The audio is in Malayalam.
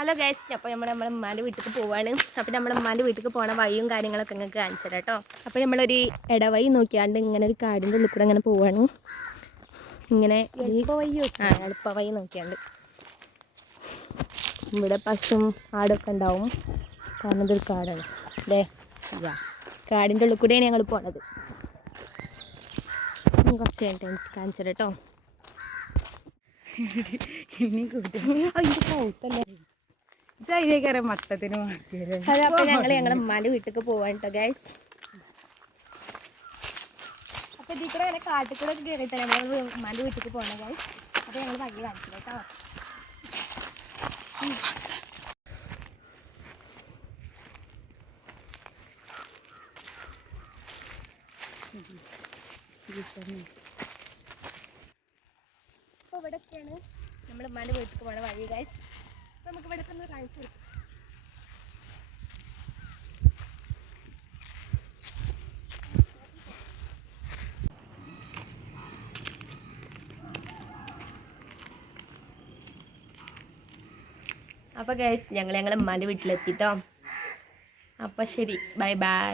ഹലോ ഗൈസ്, അപ്പോൾ നമ്മളെ ഉമ്മാൻ്റെ വീട്ടിലേക്ക് പോവാണ്. അപ്പോൾ നമ്മളെ ഉമ്മാൻ്റെ വീട്ടിലേക്ക് പോകണ വഴിയും കാര്യങ്ങളൊക്കെ നിങ്ങൾക്ക് കാണിച്ചു തരാം കേട്ടോ. അപ്പോൾ നമ്മളൊരു ഇടവഴി നോക്കിയാണ്ട് ഇങ്ങനെ ഒരു കാടിൻ്റെ ഉള്ളിൽ കൂടെ അങ്ങനെ പോവാണ്. ഇങ്ങനെ എളുപ്പ വഴി നോക്കിയാണ്ട് ഇവിടെ പശുവും ആടൊക്കെ ഉണ്ടാവും. കാരണം ഇതൊരു കാടാണ് അല്ലേ. കാടിൻ്റെ ഉള്ളിൽ കൂടെയാണ് ഞങ്ങൾ പോണത്. കുറച്ച് കഴിഞ്ഞിട്ട് എനിക്ക് കാണിച്ചു തരാം കേട്ടോ. അപ്പോൾ ഞങ്ങൾ ഉമ്മാൻ്റെ വീട്ടിലേക്ക് പോവാൻ കേട്ടോ ഗൈസ്. അപ്പോൾ ഇതിൽ കൂടെ അങ്ങനെ കാട്ടിൽ കൂടെ ഒക്കെ കയറിയിട്ടാണ് നമ്മൾ ഉമ്മാൻ്റെ വീട്ടിലേക്ക് പോകണ ഗൈസ്. അപ്പോൾ ഞങ്ങൾ വഴി കാണിച്ചു കേട്ടോ. അപ്പോൾ ഇവിടെയൊക്കെയാണ് നമ്മൾ ഉമ്മാൻ്റെ വീട്ടിലേക്ക് പോകണ വഴി ഗൈസ്. അപ്പോൾ നമുക്ക് ഇവിടെ ഒന്ന് കാണിച്ചു കൊടുക്കാം. അപ്പോൾ ഗൈസ് ഞങ്ങൾ ഉമ്മാൻ്റെ വീട്ടിലെത്തിട്ടോ. അപ്പോൾ ശരി, ബൈ ബൈ.